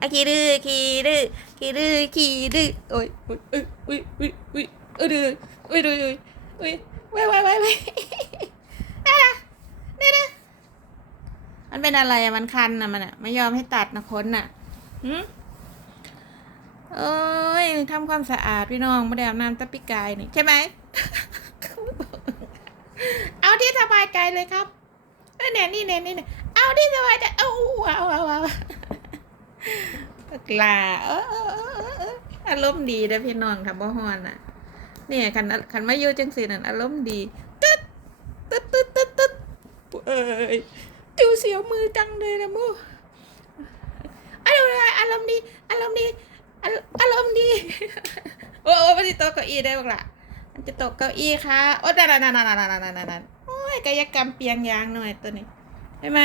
อะขี่ดื้อขี่ดื้อขี่ดื้อขี่ดื้อโอ้ยโอ้ยเอ้ยอุ้ยอุ้ยอุ้ยเออดื้ออุ้ยดื้ออุ้ยอุ้ยไว้ไว้ไว้ไว้น่ารักนี่นะมันเป็นอะไรอะมันคันอะมันอะไม่ยอมให้ตัดนะคนน่ะหืมเอ้ยทำความสะอาดพี่น้องไม่ได้อาบน้ำตะปิกายนี่ใช่ไหมเอาที่สบายใจเลยครับเออเนี่ยนี่เนี่ยนี่เนี่ยเอาที่สบายใจเอาเอาเอาเอา กลาเอออารมณ์ดีนะพี่น้องทำบ่ฮอนอะ เนี่ยคันคันมาอยู่จังสีนั่นอารมณ์ดีตึ๊ดตึ๊ดตึ๊ดตึ๊ดตึ๊ดเอ้ยติวเสียวมือจังเลยนะมูอารมณ์ดีอารมณ์ดีอารมณ์ดีอารอารมณ์ดีโอ้โอ้มันจะตกเก้าอี้ได้บ้างล่ะมันจะตกเก้าอี้ค่ะโอ้นั่นนั่นนั่นนั่นนั่นนั่นนั่นโอ้ยกายกรรมเปียงยางหน่อยตัวนี้ใช่ไหม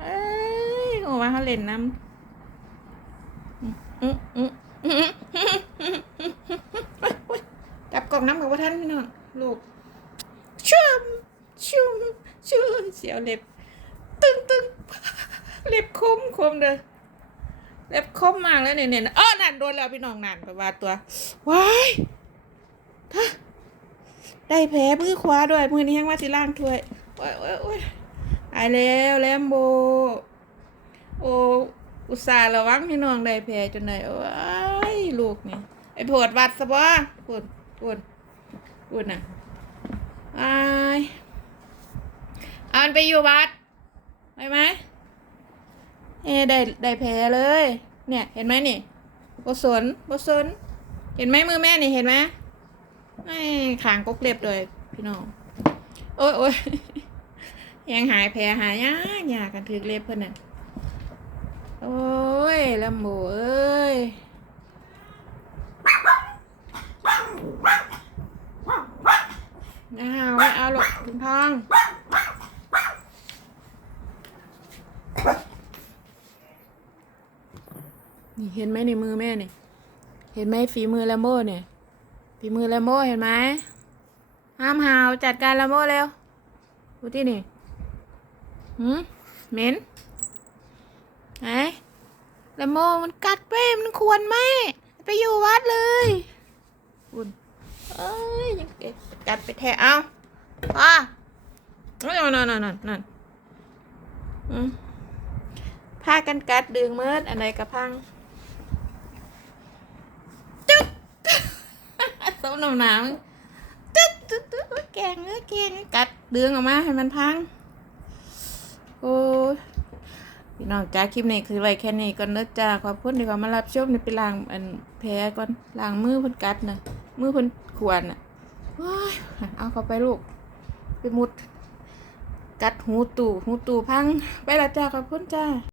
เอ้ โอ้ว่าเขาเล่นน้ำจับกล่องน้ำกับว่าท่านพี่น้องลูกชุ่มชุ่มชุ่มเสียวเล็บ ตึงตึงเล็บคมคมเด้อเล็บคมมากแล้วเนี่ยเนี่ยเออนั่นโดนแล้วพี่น้องนั่นไปว่าตัวว้ายท่าได้แผลมือขวาด้วยมือนี้ยังว่าสิล่างถ้วยโอ้ยโอ้ยโอ้ยตายแล้วแลมโบ โอ้อุตส่าห์ระวังพี่น้องได้แผลจนได้โอ้ยลูกนี่ไอ้ปวดวัดซะบ่ปวดปวดปวดน่ะอายเอามันไปอยู่วัดไปไหมเอ้ได้ได้แผลเลย เนี่ย เห็นไหมนี่บสนบสน เห็นไหมมือแม่นี่เห็นไหมไอ้ขางกกเล็บเลยพี่น้อง โอ้ยโอ้ยยังหายแผลหายยากยากกันถึกเล็บเพื่อนน่ะ โอ้ยลำโบเอ้ยไม่เอาไม่เอาหรอกถุงทองนี่เห็นไหมในมือแม่เนี่ย เห็นไหมฝีมือแลมโบ้เนี่ย ฝีมือแลมโบ้เห็นไหมห้ามหาวจัดการแลมโบ้เร็วดูที่นี่หืมเหม็น ไหนแลมโมมันกัดไปมันควรไหมไปอยู่วัดเลยอุ่นเอ้ยยังเก็บกัดไปแทะเอาพ่อโอ้ยนั่นนั่นนั่นนั่นอืมพากันกัดดึงเมิดอันใดกระพังจุ๊กสมน้ำหนาวจุ๊กจุ๊กจุ๊กแกงเนื้อแกงกัดดึงออกมาให้มันพัง โอ้ย พี่น้องจ้าคลิปนี้คือไว้แค่นี้ก่อนเด้อจ้าขอบคุณที่เขามารับชมนี่ไปล้างอันแพ้ก่อนล้างมือพ่นกัดนะมือพ่นขวนอะเอาเข้าไปลูก ไปมุด กัดหูตู่หูตู่พัง ไปละจ้าขอบคุณจ้า